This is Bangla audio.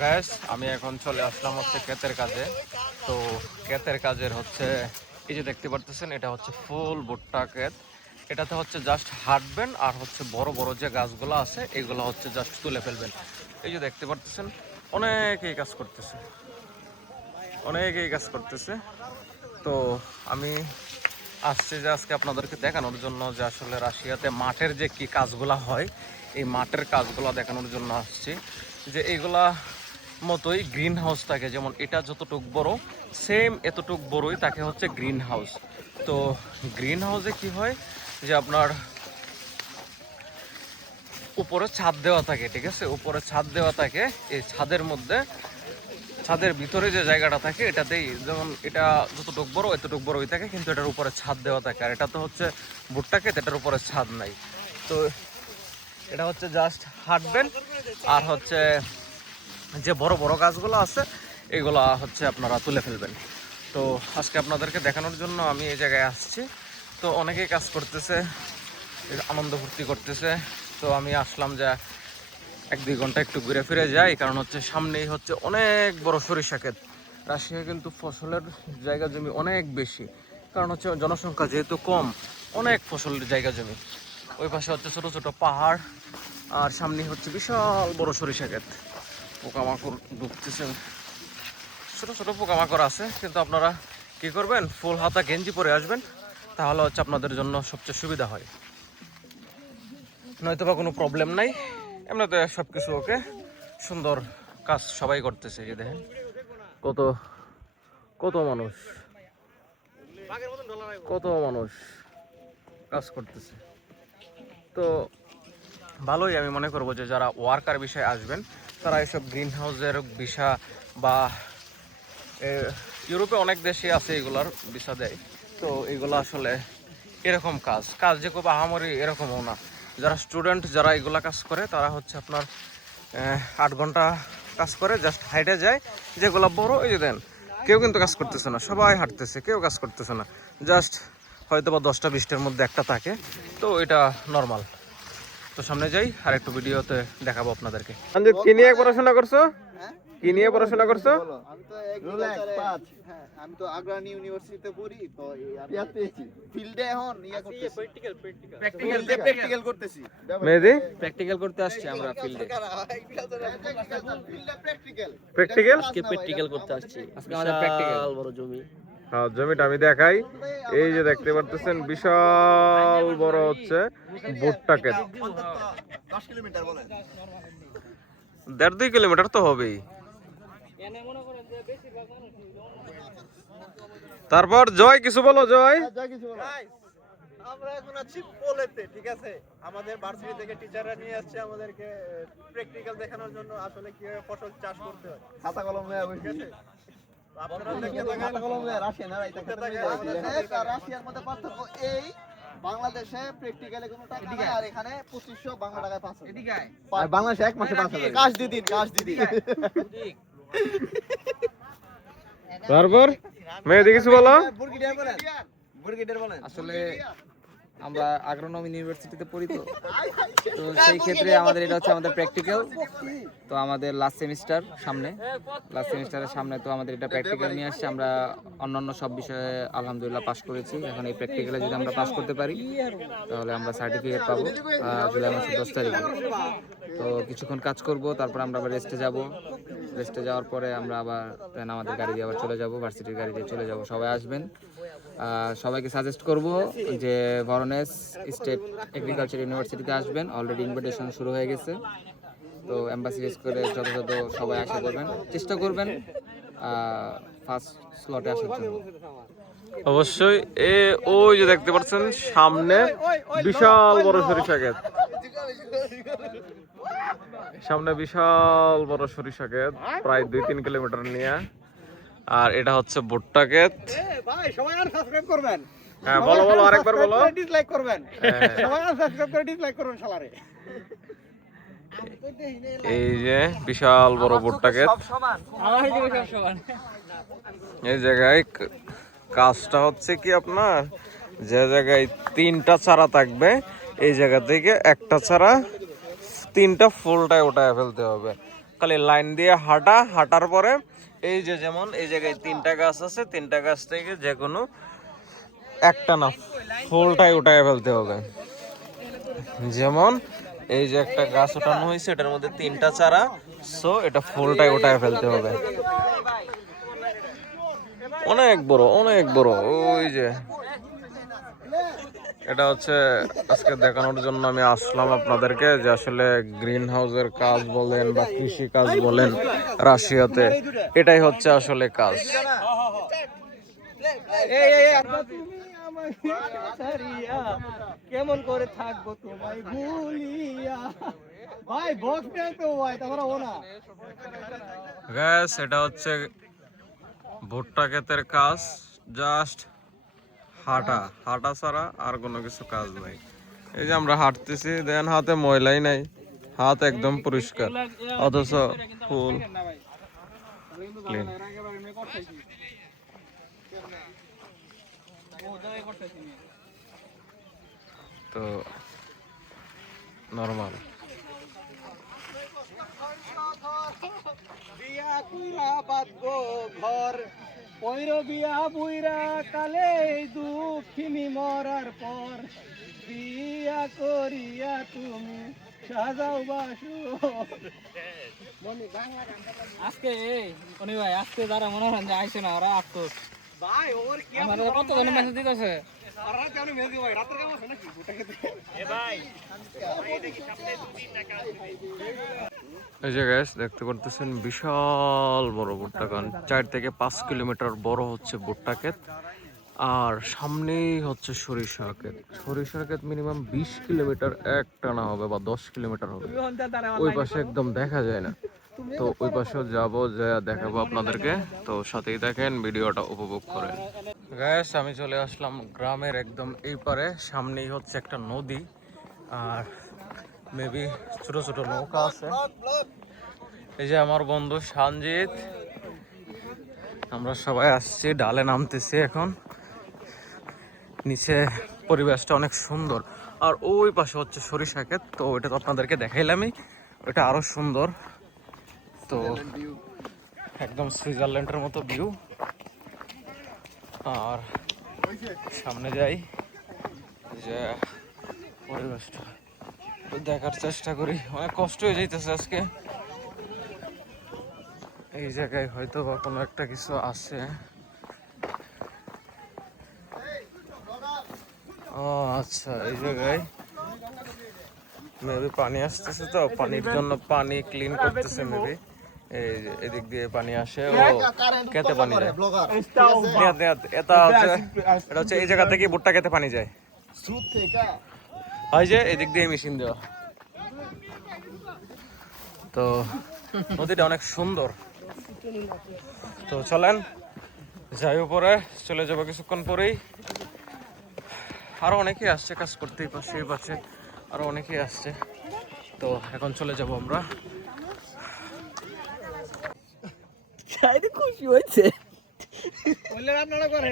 গ্যাস আমি এখন চলে আসলাম হচ্ছে ক্ষেতের কাজে। তো ক্ষেতের কাজের হচ্ছে এই যে দেখতে পারতেছেন, এটা হচ্ছে ফুল ভুট্টা ক্ষেত। এটাতে হচ্ছে জাস্ট হাঁটবেন আর হচ্ছে বড় বড় যে গাছগুলো আছে এগুলো হচ্ছে জাস্ট তুলে ফেলবেন। এই যে দেখতে পারতেছেন অনেকেই কাজ করতেছে, অনেকেই কাজ করতেছে। তো আমি আসছি যে আজকে আপনাদেরকে দেখানোর জন্য যে আসলে রাশিয়াতে মাঠের যে কি কাজগুলা হয়, এই মাঠের কাজগুলা দেখানোর জন্য আসছি। যে এইগুলা মতোই গ্রিন হাউস থাকে, যেমন এটা যতটুক বড় সেম এতটুক বড়ই তাকে হচ্ছে গ্রিন হাউস। তো গ্রিন হাউসে কি হয় যে আপনার উপরে ছাদ দেওয়া থাকে, ঠিক আছে, উপরে ছাদ দেওয়া থাকে। এই ছাদের মধ্যে, ছাদের ভিতরে যে জায়গাটা থাকে এটাতেই, যেমন এটা যতটুক বড় এতটুক বড়ই থাকে, কিন্তু এটার উপরে ছাদ দেওয়া থাকে। আর এটা তো হচ্ছে ভুট্টা ক্ষেত, এটার উপরে ছাদ নাই। তো এটা হচ্ছে জাস্ট হাঁটবেন আর হচ্ছে যে বড় বড় গাছগুলো আছে এগুলা হচ্ছে আপনারা তুলে ফেলবেন। তো আজকে আপনাদেরকে দেখানোর জন্য আমি এই জায়গায় আসছি। তো অনেকেই কাজ করতেছে, আনন্দ ফুর্তি করতেছে। তো আমি আসলাম যে 1-2 ঘন্টা একটু ঘুরে ফিরে যাই, কারণ হচ্ছে সামনেই হচ্ছে অনেক বড় সরিষা ক্ষেত। রাশিয়া কিন্তু ফসলের জায়গা জমি অনেক বেশি, কারণ হচ্ছে জনসংখ্যা যেহেতু কম, অনেক ফসলের জায়গা জমি। ওই পাশে হচ্ছে ছোট ছোট পাহাড়, আর সামনে হচ্ছে বিশাল বড় সরিষা ক্ষেত। পোকামাকড় ঢুকতেছে, ছোট ছোট পোকামাকড় আছে, কিন্তু আপনারা কি করবেন, ফুল হাতা গেঞ্জি পরে আসবেন, তাহলে হচ্ছে আপনাদের জন্য সবচেয়ে সুবিধা হয়। নয়তো বা কোনো প্রবলেম নাই, এমনিতে সব কিছু ওকে, সুন্দর কাজ সবাই করতেছে। যে দেখেন কত কত মানুষ, কত মানুষ কাজ করতেছে। তো ভালোই, আমি মনে করবো যে যারা ওয়ার্কার বিষয়ে আসবেন তারা এইসব গ্রিন হাউসের বিষয় বা ইউরোপে অনেক দেশে আছে এগুলার ভিসা দেয়। তো এগুলো আসলে এরকম কাজ কাজ যে খুব আহামরি এরকমও না। যারা স্টুডেন্ট, যারা এগুলা কাজ করে তারা হচ্ছে আপনার 8 ঘন্টা কাজ করে, জাস্ট হাইটে যায়। যেগুলো বড়, এই যে দেন, কেউ কিন্তু কাজ করতেছে না, সবাই হাঁটতেছে, কেউ কাজ করতেছে না, জাস্ট হয়তো বা 10টা-20টার মধ্যে একটা থাকে। তো এটা নর্মাল। তো সামনে যাই আর একটু ভিডিওতে দেখাবো আপনাদেরকে। কি নিয়ে পড়াশোনা করছো? কি নিয়ে পড়াশোনা করছো? আমি তো এগ্রিকালচারে, হ্যাঁ আমি তো আগ্রানি ইউনিভার্সিটিতে পড়ি। তো ফিল্ডে এখন ইয়া করতেছি, প্র্যাকটিক্যাল করতেছি। মেহেদি প্র্যাকটিক্যাল করতে আসছি আমরা ফিল্ডে। ফিল্ডে প্র্যাকটিক্যাল প্র্যাকটিক্যাল আজকে প্র্যাকটিক্যাল করতে আসছি। আজকে আমাদের প্র্যাকটিক্যাল বড় জমি। হ্যাঁ, জমিটা আমি দেখাই। এই যে দেখতে পারতেছেন বিশাল বড় হচ্ছে ভুট্টা ক্ষেত। 10 কিলোমিটার বলেন, 1.5-2 কিলোমিটার তো হবেই। তারপর জয় কিছু বলো, জয়। যা কিছু বলো। আমরা এখন আছি পোলেতে, ঠিক আছে। আমাদের ভার্সিটি থেকে টিচাররা নিয়ে আসছে আমাদেরকে প্র্যাকটিক্যাল দেখানোর জন্য, আসলে কিভাবে ফসল চাষ করতে হয়। খাতা কলম নিয়ে ঠিক আছে। আপনারা দেখতে থাকেন। খাতা কলম নিয়ে রাশিয়া না, এটা খাতা রাশিয়ার মধ্যে পার্থক্য এই, বাংলাদেশে প্র্যাকটিক্যালে কোনো টাকা নাই, আর এখানে 2500 বাংলা টাকায় 500। এদিকে আর বাংলাদেশে এক মাসে 5000। কাজ দিদিন, কাজ দিদিন। তারপর মেহেদি কিছু বলো। বুর্গিডার বলেন। আসলে আমরা আগ্রোনমি ইউনিভার্সিটিতে পড়ি, তো তো সেই ক্ষেত্রে আমাদের এটা হচ্ছে আমাদের প্র্যাকটিক্যাল। তো আমাদের লাস্ট সেমিস্টারের সামনে তো আমাদের এটা প্র্যাকটিক্যাল নিয়ে আসছে। আমরা অন্যান্য সব বিষয়ে আলহামদুলিল্লাহ পাস করেছি। এখন এই প্র্যাকটিক্যালে যদি আমরা পাস করতে পারি তাহলে আমরা সার্টিফিকেট পাবো জুলাই মাসের 10 তারিখে। তো কিছুক্ষণ কাজ করব, তারপর আমরা আবার রেস্টে যাব। রেস্টে যাওয়ার পরে আমরা আবার আমাদের গাড়ি দিয়ে আবার চলে যাব, ভার্সিটির গাড়ি দিয়ে চলে যাব। সবাই আসবেন। সবাইকে সাজেস্ট করব যে ভরনেস স্টেট এগ্রিকালচার ইউনিভার্সিটিতে আসবেন। অলরেডি ইনভিটেশন শুরু হয়ে গেছে। তো এম্বাসি বেস করে যথাযথ সবাই আশা করবেন, চেষ্টা করবেন ফার্স্ট স্লটে আসার জন্য। অবশ্যই। ওই যে দেখতে পাচ্ছেন সামনে বিশাল বড় সরিষা ক্ষেত, সামনে বিশাল বড় সরিষা ক্ষেত, প্রায় 2-3 কিলোমিটার নিয়ে। আর এটা হচ্ছে ভুট্টা ক্ষেত। ভাই সবাই আর সাবস্ক্রাইব করবেন। হ্যাঁ বলো বলো, আরেকবার বলো। ডিসলাইক করবেন, সবাই আর সাবস্ক্রাইব করে ডিসলাইক করবেন শালারে। এই যে বিশাল বড় ভুট্টা ক্ষেত। এই জায়গায় কাজটা হচ্ছে কি, আপনার যে জায়গায় 3টা চারা থাকবে এই জায়গা থেকে একটা চারা 3টা ফুলটায় ওঠায় ফেলতে হবে। খালি লাইন দিয়ে হাঁটার পরে এই যে যেমন এই জায়গায় 3টা গাছ আছে, 3টা গাছ থেকে যে কোনো একটা না ফুলটাই উঠায় ফেলতে হবে। যেমন এই যে একটা গাছ ওঠানো হয়েছে, এটার মধ্যে 3টা চারা, সো এটা ফুলটাই উঠায় ফেলতে হবে। অনেক বড়, অনেক বড়। ওই যে এটা হচ্ছে আজকে দেখানোর জন্য আমি আসলাম আপনাদেরকে, যে আসলে গ্রিন হাউসের কাজ বলেন বা কৃষি কাজ বলেন রাশিয়াতে, এটাই হচ্ছে আসলে কাজ। কেমন করে থাকবো তোমায় ভুলিয়া ভাই, বক্স দেয় তো ভাই, তারপরে ও না গ্যাস এটা হচ্ছে ভুট্টা ক্ষেতের কাজ, জাস্ট হাঁটা ছাড়া আর কোনো কিছু কাজ নাই। এই যে আমরা হাঁটতেছি, দেন হাতে ময়লাই নাই, হাত একদম পরিষ্কার, অথচ ফুল ক্লিন। তো নরমাল। বিয়া কুইরা বাঁধবো ঘর, পয়রো বিয়া বুইরা কালে দুঃখিনী মরার পর, বিয়া করিয়া তুমি সাজাও বাসর। আজকে অনি ভাই, আজকে যারা মনে হয় যে আইসে না ওরা আফসোস ভাই ওর কি আমাদের কতজন মেসেজ দিতেছে। আর রাতে আমি মেজি ভাই, রাতের কাম আছে নাকি গোটা খেতে? এ ভাই এই যে গ্যাস দেখতে পারতেছেন বিশাল বড় ভুট্টা ক্ষেত, 4 থেকে 5 কিলোমিটার বড় হচ্ছে ভুট্টা ক্ষেত। আর সামনেই হচ্ছে সরিষা ক্ষেত। সরিষা ক্ষেত মিনিমাম 20 কিলোমিটার এক টানা হবে বা 10 কিলোমিটার হবে। ওই পাশে একদম দেখা যায় না, তো ওই পাশেও যাবো, যা দেখাবো আপনাদেরকে। তো সাথেই দেখেন, ভিডিওটা উপভোগ করেন। গ্যাস আমি চলে আসলাম গ্রামের একদম এই পারে, সামনেই হচ্ছে একটা নদী, আর মেবি ছোট ছোট নৌকা আছে। এই যে আমার বন্ধু সঞ্জিত, আমরা সবাই আসছি, ডালে নামতেছি এখন। নিচে পরিবেশটা অনেক সুন্দর, আর ওই পাশে হচ্ছে সরিষা ক্ষেত, তো ওইটা তো আপনাদেরকে দেখাইলামই, ওইটা আরো সুন্দর। তো একদম সুইজারল্যান্ডের মতো ভিউ। আর সামনে যাই, যে পরিবেশটা দেখার চেষ্টা করি। অনেক কষ্ট হয়ে যাইতেছে আজকে। এই জায়গায় হয়তো বা কোনো একটা কিছু আছে। ও আচ্ছা, এই জায়গায় মেবি পানি আসতেছে, তো পানির জন্য পানি ক্লিন করতেছে মেবি। এই যে এদিক দিয়ে পানি আসে, ও খেতে পানি যায়। এটা হচ্ছে এই জায়গা থেকে ভুট্টা খেতে পানি যায়। হয় যে এদিক দিয়ে মেশিন দেওয়া। তো নদীটা অনেক সুন্দর। তো চলেন যাই উপরে, চলে যাবো কিছুক্ষণ পরেই। আরো অনেকেই আসছে কাজ করতে, এই পাশে এই পাশে আরো অনেকেই আসছে। তো এখন চলে যাব আমরা। খুশি হয়েছে। বললে আপনারা করে